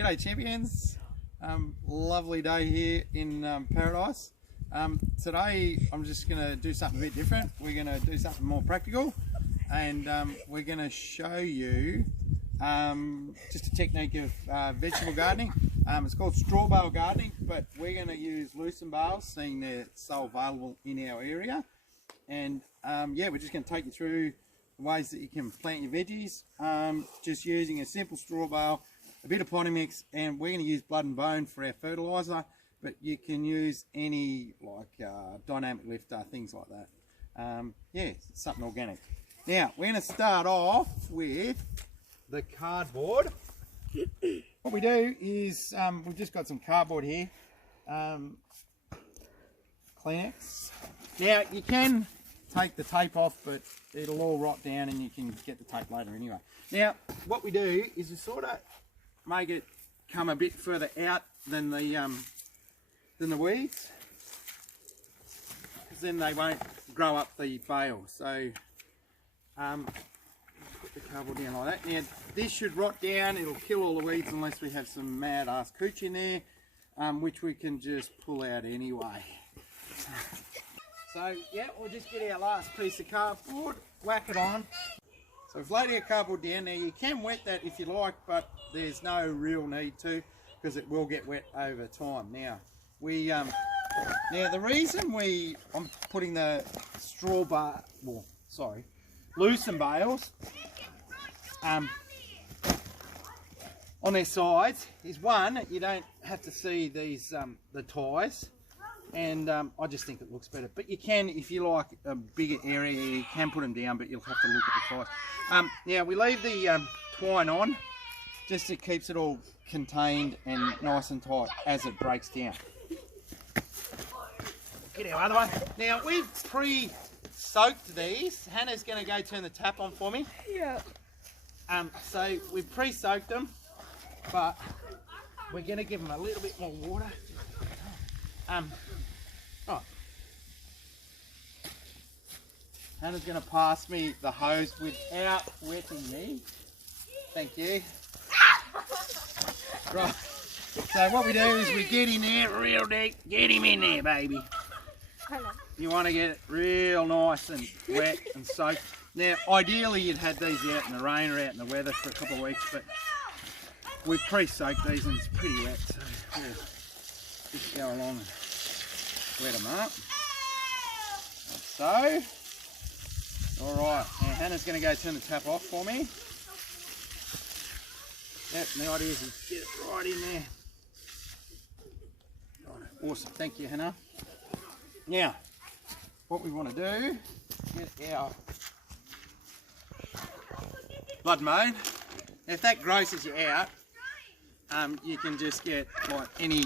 G'day champions, lovely day here in paradise. Today I'm just going to do something a bit different. We're going to do something more practical, and we're going to show you just a technique of vegetable gardening. It's called straw bale gardening, but we're going to use Lucerne bales, seeing they're so available in our area. And yeah, we're just going to take you through the ways that you can plant your veggies, just using a simple straw bale, a bit of potting mix, and we're going to use blood and bone for our fertiliser, but you can use any like dynamic lifter, things like that. Yeah, something organic. Now we're going to start off with the cardboard. What we do is we've just got some cardboard here, Kleenex. Now you can take the tape off, but it'll all rot down and you can get the tape later anyway. Now what we do is we sort of make it come a bit further out than the weeds, because then they won't grow up the bale. So put the cardboard down like that. Now this should rot down, it'll kill all the weeds unless we have some mad ass cooch in there, which we can just pull out anyway. So yeah, we'll just get our last piece of cardboard, whack it on. So we've laid our cardboard down. Now you can wet that if you like, but there's no real need to, because it will get wet over time. Now the reason I'm putting the Lucerne bales on their sides is, one, you don't have to see these the ties, and I just think it looks better. But you can, if you like a bigger area, you can put them down, but you'll have to look at the ties. Now we leave the twine on, just so it keeps it all contained and nice and tight as it breaks down. Get our other one. Now we've pre-soaked these. Hannah's going to go turn the tap on for me. Yeah. So we've pre-soaked them, but we're going to give them a little bit more water. Oh. Hannah's going to pass me the hose without wetting me. Thank you. Right. So what we do is we get in there real deep. Get him in there, baby. You want to get it real nice and wet and soaked. Now, ideally you'd had these out in the rain or out in the weather for a couple of weeks, but we've pre-soaked these and it's pretty wet, so we'll just go along and wet them up. Like so. Alright, now Hannah's going to go turn the tap off for me. Yep, and the idea is to get it right in there. Awesome, thank you, Hannah. Now, what we want to do, get our blood and bone. If that grosses you out, you can just get like any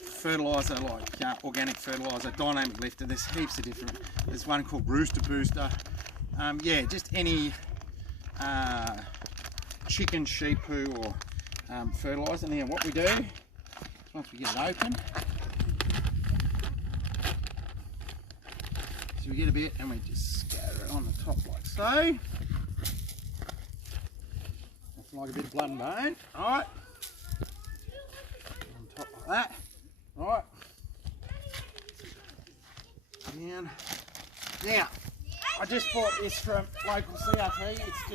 fertiliser, like organic fertiliser, dynamic lifter. There's heaps of different. There's one called Rooster Booster. Yeah, just any chicken, sheep poo or fertiliser. Now what we do, once we get it open, so we get a bit and we just scatter it on the top like so. That's like a bit of blood and bone. Alright. On top like that. Alright. Down. Now, I just bought this from local CRT. It's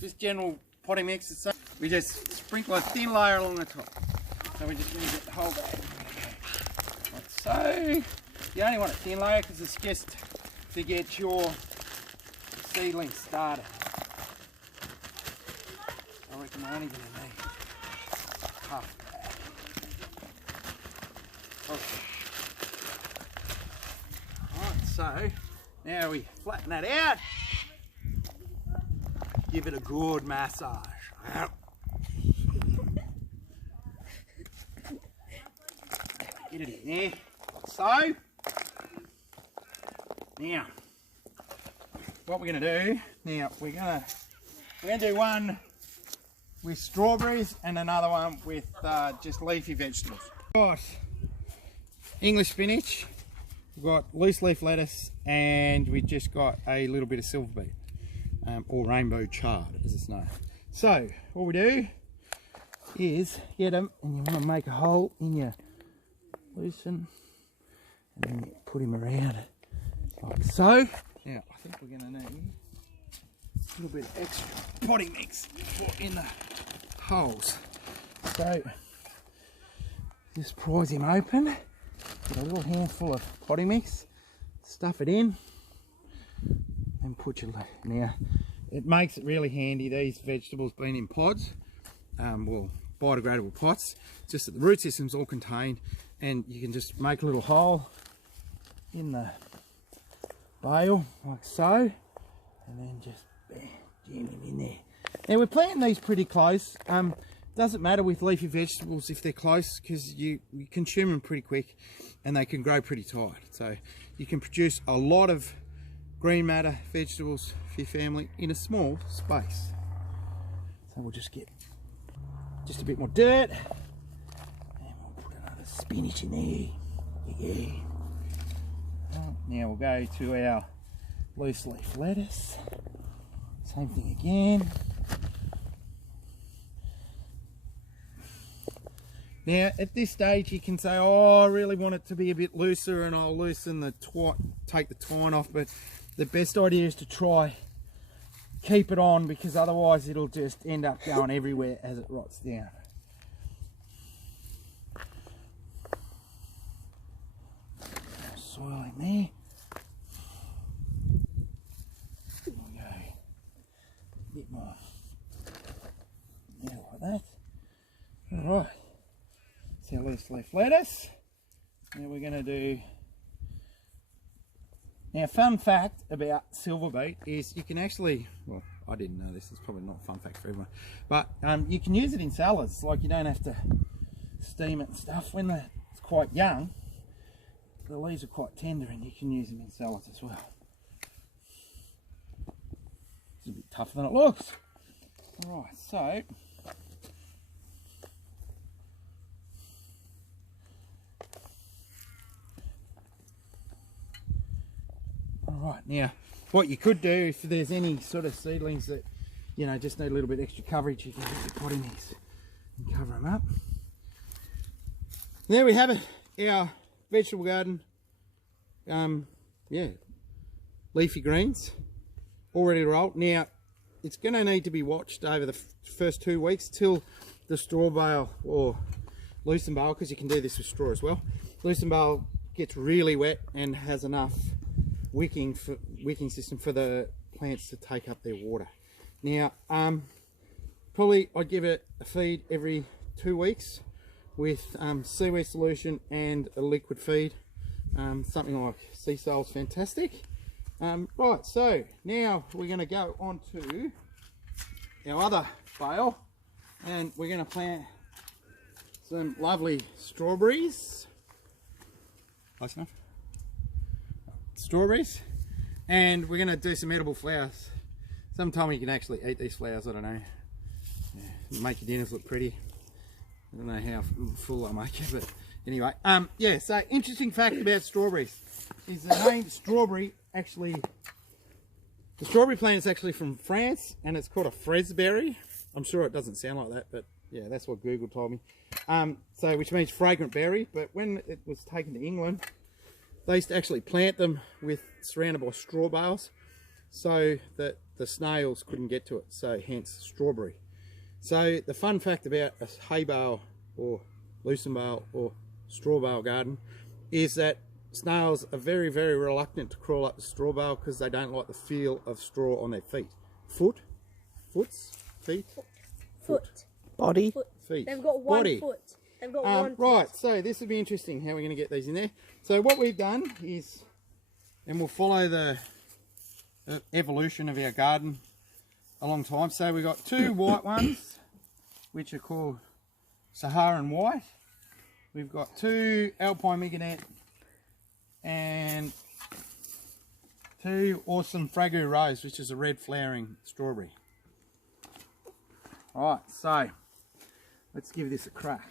just general potting mix. We just sprinkle a thin layer along the top. So we just need to get the whole bag. Like so. You only want a thin layer because it's just to get your seedling started. I reckon we're only going to need half a bag. Okay. Alright, so now we flatten that out. Give it a good massage. Get it in there. So, now, what we're going to do, we're going to do one with strawberries and another one with just leafy vegetables. We've got English spinach, we've got loose leaf lettuce, and we've just got a little bit of silver beet, or rainbow chard as it's known. So what we do, is get them, and you want to make a hole in your Lucerne, and then you put him around like so. Now I think we're going to need a little bit of extra potting mix in the holes. So just prise him open, get a little handful of potting mix, stuff it in, and put your, now it makes it really handy, these vegetables being in pods, well, biodegradable pots, just that the root system's all contained, and you can just make a little hole in the bale like so, and then just jam him in there. Now we're planting these pretty close. Doesn't matter with leafy vegetables if they're close, because you consume them pretty quick and they can grow pretty tight. So you can produce a lot of green matter vegetables for your family in a small space. So we'll just get just a bit more dirt, and we'll put another spinach in there. Yeah. Now we'll go to our loose leaf lettuce. Same thing again. Now at this stage you can say, oh, I really want it to be a bit looser, and I'll loosen the take the twine off, but the best idea is to try keep it on, because otherwise it'll just end up going everywhere as it rots down. Soil in there. Okay. A bit more. Now like that. Alright. Our loose leaf lettuce. Now we're going to do, now fun fact about silver beet is you can actually, well, I didn't know this, is probably not a fun fact for everyone, but you can use it in salads. Like, you don't have to steam it and stuff. When it's quite young, the leaves are quite tender, and you can use them in salads as well. It's a bit tougher than it looks. Alright, so right, now what you could do, if there's any sort of seedlings that, you know, just need a little bit extra coverage, you can get your potting mix and cover them up. There we have it, our vegetable garden, yeah, leafy greens, all ready to roll. Now it's going to need to be watched over the first 2 weeks till the straw bale or Lucerne Bale, because you can do this with straw as well. Lucerne Bale gets really wet and has enough wicking system for the plants to take up their water. Now probably I'd give it a feed every 2 weeks with seaweed solution and a liquid feed, something like sea sal's fantastic. Right, so now we're going to go on to our other bale, and we're going to plant some lovely strawberries. Close enough. Strawberries, and we're going to do some edible flowers. Sometime you can actually eat these flowers, I don't know. Yeah, make your dinners look pretty. I don't know how full I make it, but anyway. Yeah, so interesting fact about strawberries is the name strawberry actually, the strawberry plant is actually from France, and it's called a fraisberry. I'm sure it doesn't sound like that, but yeah, that's what Google told me. So which means fragrant berry, but when it was taken to England, they used to actually plant them surrounded by straw bales so that the snails couldn't get to it, so hence strawberry. So the fun fact about a hay bale or Lucerne Bale or straw bale garden is that snails are very, very reluctant to crawl up the straw bale because they don't like the feel of straw on their feet. Foot? Body? Foot. Feet. They've got one Body. foot. They've got one foot. Right, so this will be interesting how we're going to get these in there. So what we've done is, and we'll follow the evolution of our garden a long time. So we've got 2 white ones, which are called Saharan White. We've got 2 Alpine Mignonette and 2 Awesome Fragu Rose, which is a red flowering strawberry. Alright, so let's give this a crack.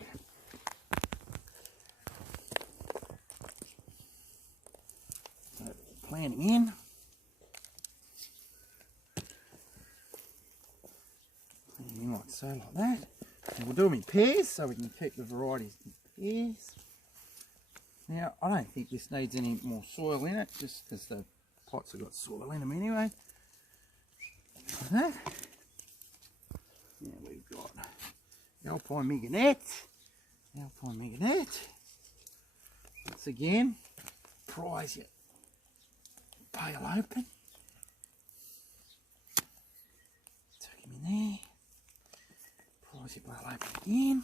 So planting in. Planting in like so, like that. And we'll do them in pairs so we can keep the varieties in pairs. Now, I don't think this needs any more soil in it, just because the pots have got soil in them anyway. Like that. Now we've got Alpine Mignonette. Alpine Mignonette. Once again, prise your bale open. Tuck him in there. Prise your bale open again.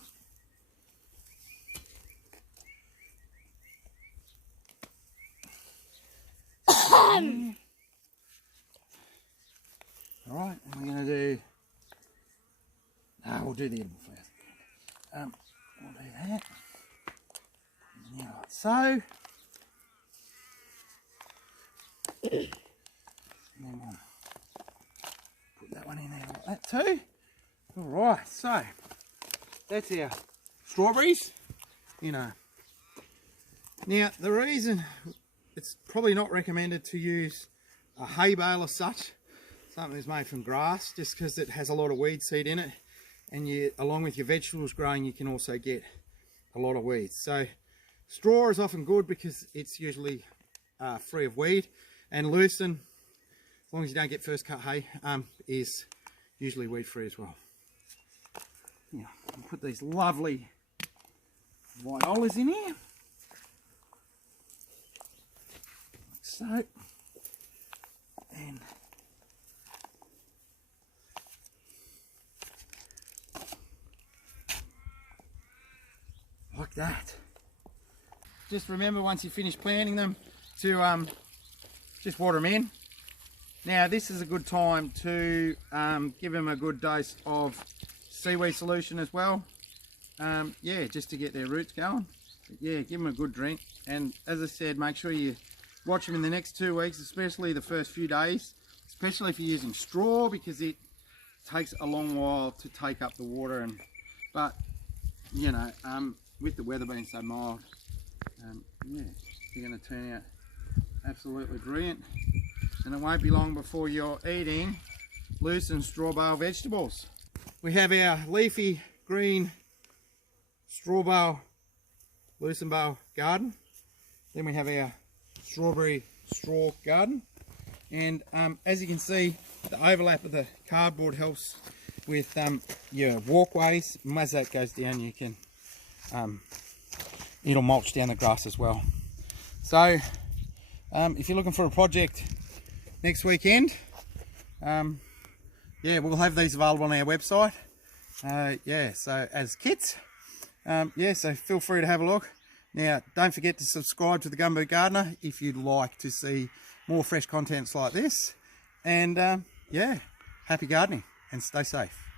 Alright, and we're going to do, we'll do the edible first. We'll do that. Put them in there like so. And then we'll put that one in there like that too. Alright, so that's our strawberries. You know. Now, the reason it's probably not recommended to use a hay bale as such, something that's made from grass, just because it has a lot of weed seed in it, and you, along with your vegetables growing, you can also get a lot of weeds. So straw is often good because it's usually free of weed, and Lucerne, as long as you don't get first cut hay, is usually weed free as well. Now I'll put these lovely white olives in here. So, and like that. Just remember, once you finish planting them, to just water them in. Now this is a good time to give them a good dose of seaweed solution as well. Yeah, just to get their roots going. But yeah, give them a good drink, and as I said, make sure you watch them in the next 2 weeks, especially the first few days, especially if you're using straw, because it takes a long while to take up the water. And but you know, with the weather being so mild, yeah, they're going to turn out absolutely brilliant, and it won't be long before you're eating Lucerne straw bale vegetables. We have our leafy green straw bale Lucerne Bale garden. Then we have our strawberry straw garden, and as you can see, the overlap of the cardboard helps with your walkways, and as that goes down, you can it'll mulch down the grass as well. So if you're looking for a project next weekend, yeah, we'll have these available on our website. Yeah, so as kits, yeah, so feel free to have a look. Now, don't forget to subscribe to the Gumboot Gardener if you'd like to see more fresh contents like this. And yeah, happy gardening and stay safe.